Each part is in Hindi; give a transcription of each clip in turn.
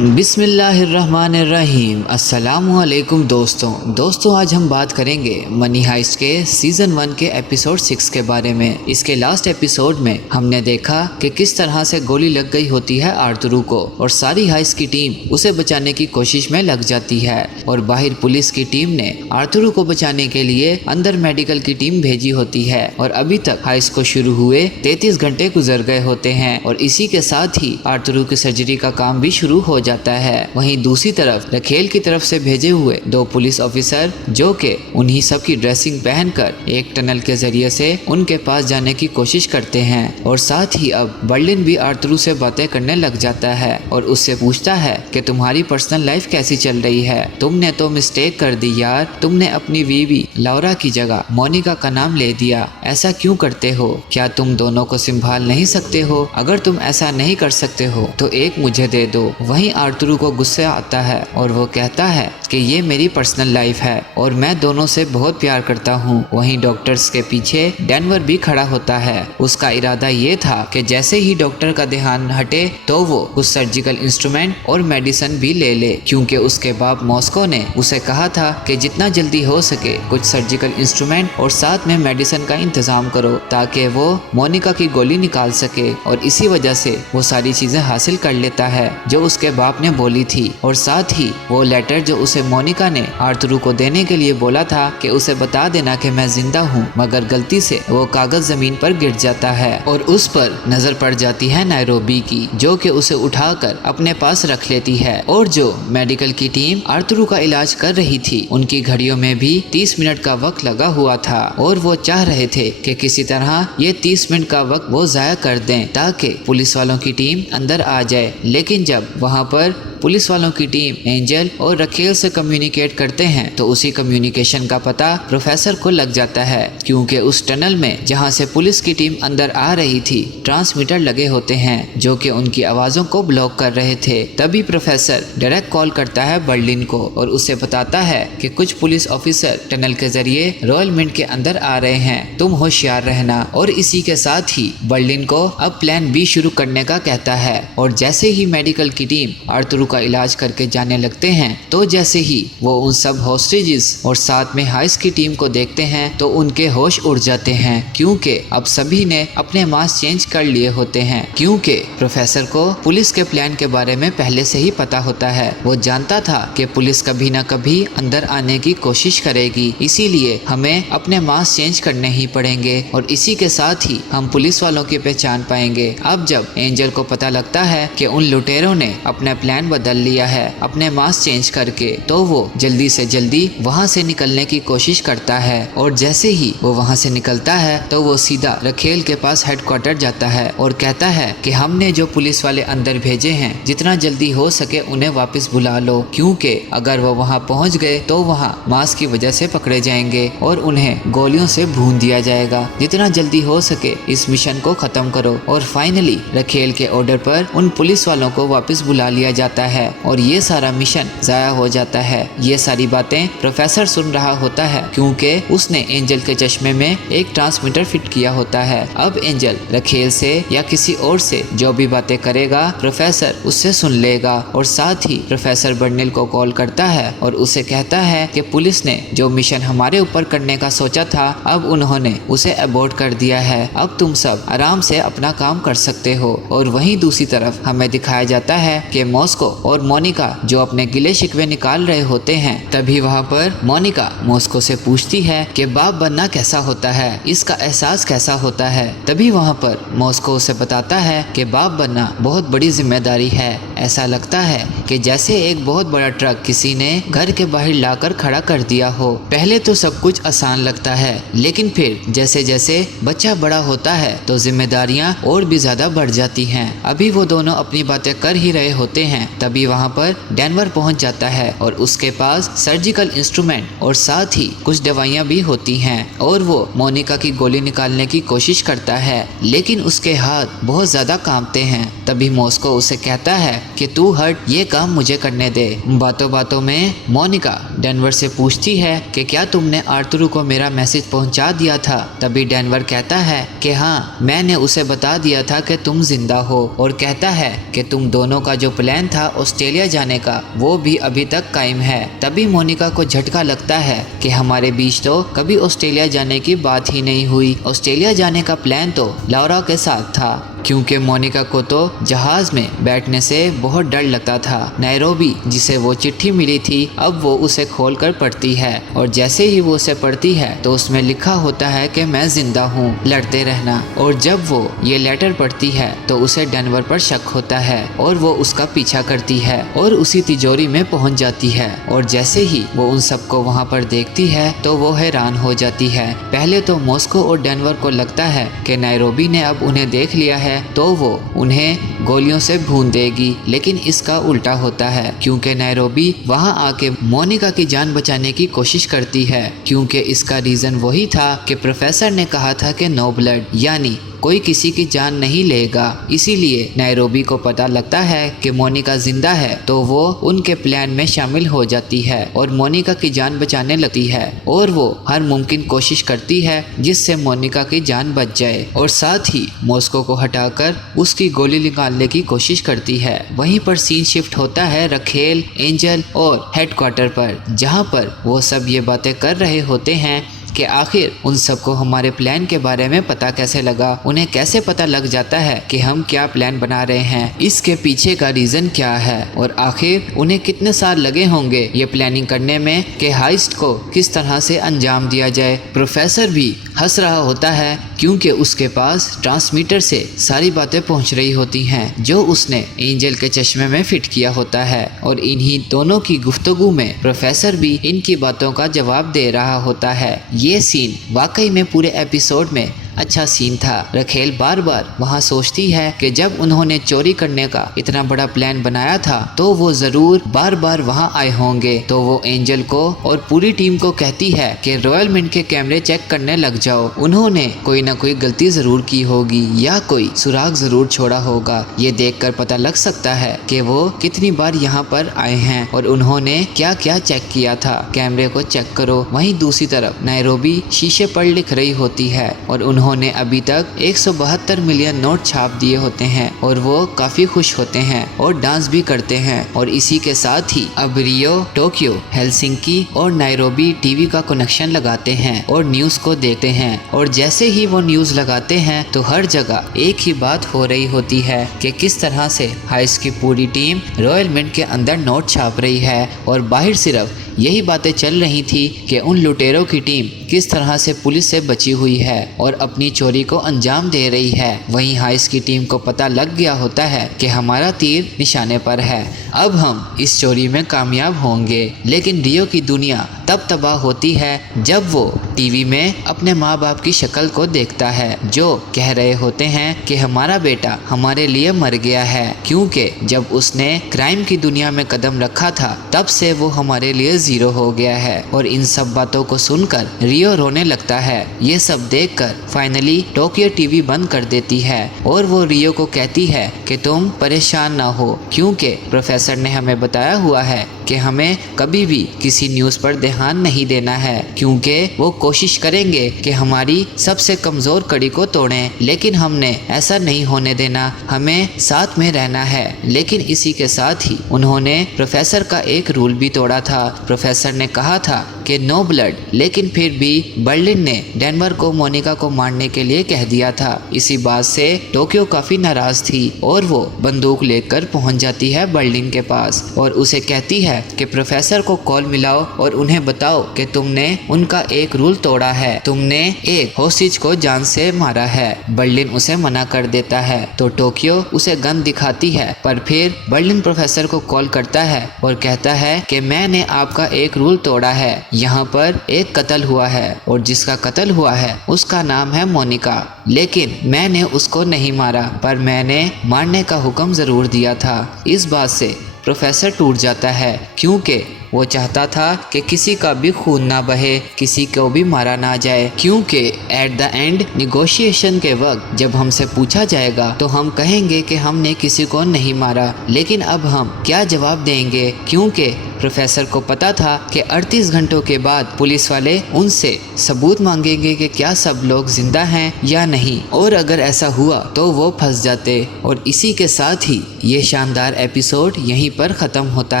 बिस्मिल्लाहिर्रहमानिर्रहीम। अस्सलामुअलैकुम दोस्तों आज हम बात करेंगे मनी हाइस्ट के सीज़न 1 के एपिसोड 6 के बारे में। इसके लास्ट एपिसोड में हमने देखा कि किस तरह से गोली लग गई होती है आर्थरू को और सारी हाइस्ट की टीम उसे बचाने की कोशिश में लग जाती है और बाहर पुलिस की टीम ने आर्थरू को बचाने के लिए अंदर मेडिकल की टीम भेजी होती है और अभी तक हाइस्ट को शुरू हुए 33 घंटे गुजर गए होते हैं और इसी के साथ ही आर्थरू की सर्जरी का काम भी शुरू हो जाता है। वहीं दूसरी तरफ रखेल की तरफ से भेजे हुए 2 पुलिस ऑफिसर जो कि उन्हीं सब की ड्रेसिंग पहनकर एक टनल के जरिए से उनके पास जाने की कोशिश करते हैं और साथ ही अब बर्लिन भी आर्थरू से बातें करने लग जाता है और उससे पूछता है कि तुम्हारी पर्सनल लाइफ कैसी चल रही है। तुमने तो मिस्टेक कर दी यार, तुमने अपनी बीवी लौरा की जगह मोनिका का नाम ले दिया। ऐसा क्यों करते हो? क्या तुम दोनों को संभाल नहीं सकते हो? अगर तुम ऐसा नहीं कर सकते हो तो एक मुझे दे दो। वहीं आर्थरू को गुस्सा आता है और वो कहता है कि ये मेरी पर्सनल लाइफ है और मैं दोनों से बहुत प्यार करता हूँ। वहीं डॉक्टर्स के पीछे डेनवर भी खड़ा होता है। उसका इरादा ये था कि जैसे ही डॉक्टर का ध्यान हटे तो वो कुछ सर्जिकल इंस्ट्रूमेंट और मेडिसिन भी ले ले, क्योंकि उसके बाप मॉस्को ने उसे कहा था कि जितना जल्दी हो सके कुछ सर्जिकल इंस्ट्रूमेंट और साथ में मेडिसिन का इंतजाम करो ताकि वो मोनिका की गोली निकाल सके और इसी वजह से वो सारी चीजें हासिल कर लेता है जो उसके बाप ने बोली थी। और साथ ही वो लेटर जो उसे मोनिका ने आर्थरू को देने के लिए बोला था कि उसे बता देना कि मैं जिंदा हूँ, मगर गलती से वो कागज जमीन पर गिर जाता है और उस पर नजर पड़ जाती है नायरोबी की, जो कि उसे उठाकर अपने पास रख लेती है। और जो मेडिकल की टीम आर्थरू का इलाज कर रही थी उनकी घड़ियों में भी 30 मिनट का वक्त लगा हुआ था और वो चाह रहे थे कि किसी तरह ये 30 मिनट का वक्त वो जाया कर दें ताकि पुलिस वालों की टीम अंदर आ जाए। लेकिन जब वहाँ पर पुलिस वालों की टीम एंजल और रखेल से कम्युनिकेट करते हैं तो उसी कम्युनिकेशन का पता प्रोफेसर को लग जाता है, क्योंकि उस टनल में जहां से पुलिस की टीम अंदर आ रही थी ट्रांसमीटर लगे होते हैं जो कि उनकी आवाज़ों को ब्लॉक कर रहे थे। तभी प्रोफेसर डायरेक्ट कॉल करता है बर्लिन को और उसे बताता है कि कुछ पुलिस ऑफिसर टनल के जरिए रॉयल मिंट के अंदर आ रहे हैं, तुम होशियार रहना। और इसी के साथ ही बर्लिन को अब प्लान बी शुरू करने का कहता है और जैसे ही मेडिकल की टीम आर्थरू का इलाज करके जाने लगते हैं तो जैसे ही वो उन सब हॉस्टेजेस और साथ में हाइस्ट की टीम को देखते हैं तो उनके होश उड़ जाते हैं, क्योंकि अब सभी ने अपने मास्क चेंज कर लिए होते हैं। क्योंकि प्रोफेसर को पुलिस के प्लान के बारे में पहले से ही पता होता है। वो जानता था कि पुलिस कभी ना कभी अंदर आने की कोशिश करेगी, इसीलिए हमें अपने मास्क चेंज करने ही पड़ेंगे और इसी के साथ ही हम पुलिस वालों की पहचान पाएंगे। अब जब एंजल को पता लगता है कि उन लुटेरों ने अपना प्लान बदल लिया है अपने मास्क चेंज करके, तो वो जल्दी से जल्दी वहां से निकलने की कोशिश करता है और जैसे ही वो वहां से निकलता है तो वो सीधा रखेल के पास हेडक्वार्टर जाता है और कहता है कि हमने जो पुलिस वाले अंदर भेजे हैं जितना जल्दी हो सके उन्हें वापस बुला लो, क्योंकि अगर वो वहां पहुंच गए तो वहां मास्क की वजह से पकड़े जाएंगे और उन्हें गोलियों से भून दिया जाएगा। जितना जल्दी हो सके इस मिशन को खत्म करो। और फाइनली रखेल के ऑर्डर पर उन पुलिस वालों को वापस बुला लिया जाता है और ये सारा मिशन जाया हो जाता है। ये सारी बातें प्रोफेसर सुन रहा होता है क्योंकि उसने एंजल के चश्मे में एक ट्रांसमीटर फिट किया होता है। अब एंजल रखेल से या किसी और से जो भी बातें करेगा प्रोफेसर उससे सुन लेगा और साथ ही प्रोफेसर बर्निल को कॉल करता है और उसे कहता है कि पुलिस ने जो मिशन हमारे ऊपर करने का सोचा था अब उन्होंने उसे अबॉर्ट कर दिया है, अब तुम सब आराम से अपना काम कर सकते हो। और वहीं दूसरी तरफ हमें दिखाया जाता है कि मॉस्को और मोनिका जो अपने गिले शिकवे निकाल रहे होते हैं। तभी वहाँ पर मोनिका मॉस्को से पूछती है कि बाप बनना कैसा होता है, इसका एहसास कैसा होता है। तभी वहाँ पर मॉस्को उसे बताता है कि बाप बनना बहुत बड़ी जिम्मेदारी है। ऐसा लगता है कि जैसे एक बहुत बड़ा ट्रक किसी ने घर के बाहर लाकर खड़ा कर दिया हो। पहले तो सब कुछ आसान लगता है, लेकिन फिर जैसे जैसे बच्चा बड़ा होता है तो जिम्मेदारियाँ और भी ज्यादा बढ़ जाती हैं। अभी वो दोनों अपनी बातें कर ही रहे होते हैं तभी वहाँ पर डेनवर पहुंच जाता है और उसके पास सर्जिकल इंस्ट्रूमेंट और साथ ही कुछ दवाइयाँ भी होती हैं और वो मोनिका की गोली निकालने की कोशिश करता है, लेकिन उसके हाथ बहुत ज़्यादा कांपते हैं। तभी मॉस्को उसे कहता है कि तू हट, ये काम मुझे करने दे। बातों बातों में मोनिका डेनवर से पूछती है कि क्या तुमने आर्थर को मेरा मैसेज पहुंचा दिया था? तभी डेनवर कहता है कि हाँ, मैंने उसे बता दिया था कि तुम जिंदा हो, और कहता है कि तुम दोनों का जो प्लान था ऑस्ट्रेलिया जाने का वो भी अभी तक कायम है। तभी मोनिका को झटका लगता है कि हमारे बीच तो कभी ऑस्ट्रेलिया जाने की बात ही नहीं हुई। ऑस्ट्रेलिया जाने का प्लान तो लौरा के साथ था, क्योंकि मोनिका को तो जहाज में बैठने से बहुत डर लगता था। नैरोबी जिसे वो चिट्ठी मिली थी, अब वो उसे खोलकर पढ़ती है, और जैसे ही वो उसे पढ़ती है तो उसमें लिखा होता है कि मैं जिंदा हूँ, लड़ते रहना। और जब वो ये लेटर पढ़ती है तो उसे डेनवर पर शक होता है और वो उसका पीछा करती है और उसी तिजोरी में पहुंच जाती है। और जैसे ही वो उन सबको वहाँ पर देखती है तो वो हैरान हो जाती है। पहले तो मॉस्को और डेनवर को लगता है कि नैरोबी ने अब उन्हें देख लिया है तो वो उन्हें गोलियों से भून देगी, लेकिन इसका उल्टा होता है, क्योंकि नैरोबी वहां आके मोनिका की जान बचाने की कोशिश करती है। क्योंकि इसका रीजन वही था कि प्रोफेसर ने कहा था कि नो ब्लड, यानी कोई किसी की जान नहीं लेगा। इसीलिए नैरोबी को पता लगता है कि मोनिका जिंदा है तो वो उनके प्लान में शामिल हो जाती है और मोनिका की जान बचाने लगती है, और वो हर मुमकिन कोशिश करती है जिससे मोनिका की जान बच जाए, और साथ ही मॉस्को को हटाकर उसकी गोली निकालने की कोशिश करती है। वहीं पर सीन शिफ्ट होता है रखेल, एंजल और हेडक्वार्टर पर, जहाँ पर वो सब ये बातें कर रहे होते हैं कि आखिर उन सबको हमारे प्लान के बारे में पता कैसे लगा, उन्हें कैसे पता लग जाता है कि हम क्या प्लान बना रहे हैं, इसके पीछे का रीजन क्या है, और आखिर उन्हें कितने साल लगे होंगे ये प्लानिंग करने में कि हाइस्ट को किस तरह से अंजाम दिया जाए। प्रोफेसर भी हंस रहा होता है क्योंकि उसके पास ट्रांसमीटर से सारी बातें पहुंच रही होती हैं जो उसने एंजल के चश्मे में फिट किया होता है, और इन्हीं दोनों की गुफ्तगू में प्रोफेसर भी इनकी बातों का जवाब दे रहा होता है। ये सीन वाकई में पूरे एपिसोड में अच्छा सीन था। रखेल बार बार वहाँ सोचती है कि जब उन्होंने चोरी करने का इतना बड़ा प्लान बनाया था तो वो जरूर बार बार वहाँ आए होंगे। तो वो एंजल को और पूरी टीम को कहती है कि रॉयल मिंट के कैमरे चेक करने लग जाओ, उन्होंने कोई ना कोई गलती जरूर की होगी या कोई सुराग जरूर छोड़ा होगा। ये देखकर पता लग सकता है कि वो कितनी बार यहाँ पर आए हैं और उन्होंने क्या क्या चेक किया था। कैमरे को चेक करो। वहीं दूसरी तरफ नैरोबी शीशे पर लिख रही होती है और उन्होंने अभी तक 172 मिलियन नोट छाप दिए होते हैं और वो काफी खुश होते हैं और डांस भी करते हैं। और इसी के साथ ही अब रियो, टोक्यो, हेलसिंकी और नायरोबी टीवी का कनेक्शन लगाते हैं और न्यूज को देखते हैं। और जैसे ही वो न्यूज लगाते हैं तो हर जगह एक ही बात हो रही होती है कि किस तरह से हाइस की पूरी टीम रॉयल मिंट के अंदर नोट छाप रही है, और बाहर सिर्फ यही बातें चल रही थी कि उन लुटेरों की टीम किस तरह से पुलिस से बची हुई है और अपनी चोरी को अंजाम दे रही है। वहीं हाइस की टीम को पता लग गया होता है कि हमारा तीर निशाने पर है, अब हम इस चोरी में कामयाब होंगे। लेकिन रियो की दुनिया तब तबाह होती है जब वो टीवी में अपने माँ बाप की शक्ल को देखता है जो कह रहे होते हैं कि हमारा बेटा हमारे लिए मर गया है, क्योंकि जब उसने क्राइम की दुनिया में कदम रखा था तब से वो हमारे लिए जीरो हो गया है। और इन सब बातों को सुनकर रियो रोने लगता है। ये सब देखकर फाइनली टोक्यो टीवी बंद कर देती है और वो रियो को कहती है कि तुम परेशान ना हो, क्योंकि प्रोफेसर ने हमें बताया हुआ है कि हमें कभी भी किसी न्यूज़ पर ध्यान नहीं देना है, क्योंकि वो कोशिश करेंगे कि हमारी सबसे कमज़ोर कड़ी को तोड़ें, लेकिन हमने ऐसा नहीं होने देना, हमें साथ में रहना है। लेकिन इसी के साथ ही उन्होंने प्रोफेसर का एक रूल भी तोड़ा था। प्रोफेसर ने कहा था कि नो ब्लड, लेकिन फिर भी बर्लिन ने डेनवर को मोनिका को मारने के लिए कह दिया था। इसी बात से टोक्यो काफ़ी नाराज़ थी और वो बंदूक लेकर पहुंच जाती है बर्लिन के पास और उसे कहती है कि प्रोफेसर को कॉल मिलाओ और उन्हें बताओ कि तुमने उनका एक रूल तोड़ा है, तुमने एक होस्टेज को जान से मारा है। बर्लिन उसे मना कर देता है तो टोक्यो उसे गन दिखाती है, पर फिर बर्लिन प्रोफेसर को कॉल करता है और कहता है कि मैंने आपका एक रूल तोड़ा है, यहाँ पर एक कत्ल हुआ है और जिसका कत्ल हुआ है उसका नाम है मोनिका, लेकिन मैंने उसको नहीं मारा, पर मैंने मारने का हुक्म जरूर दिया था। इस बात से प्रोफेसर टूट जाता है, क्योंकि वो चाहता था कि किसी का भी खून ना बहे, किसी को भी मारा ना जाए, क्योंकि एट द एंड निगोशिएशन के वक्त जब हमसे पूछा जाएगा तो हम कहेंगे कि हमने किसी को नहीं मारा। लेकिन अब हम क्या जवाब देंगे, क्योंकि प्रोफेसर को पता था कि 38 घंटों के बाद पुलिस वाले उनसे सबूत मांगेंगे कि क्या सब लोग जिंदा हैं या नहीं, और अगर ऐसा हुआ तो वो फंस जाते। और इसी के साथ ही ये शानदार एपिसोड यहीं पर ख़त्म होता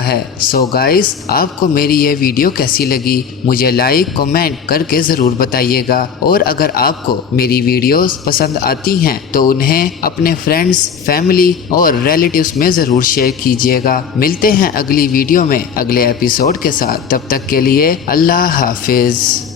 है। सो गाइस, आपको मेरी ये वीडियो कैसी लगी मुझे लाइक कमेंट करके ज़रूर बताइएगा, और अगर आपको मेरी वीडियोस पसंद आती हैं तो उन्हें अपने फ्रेंड्स, फैमिली और रिलेटिव्स में ज़रूर शेयर कीजिएगा। मिलते हैं अगली वीडियो में अगले एपिसोड के साथ, तब तक के लिए अल्लाह हाफिज़।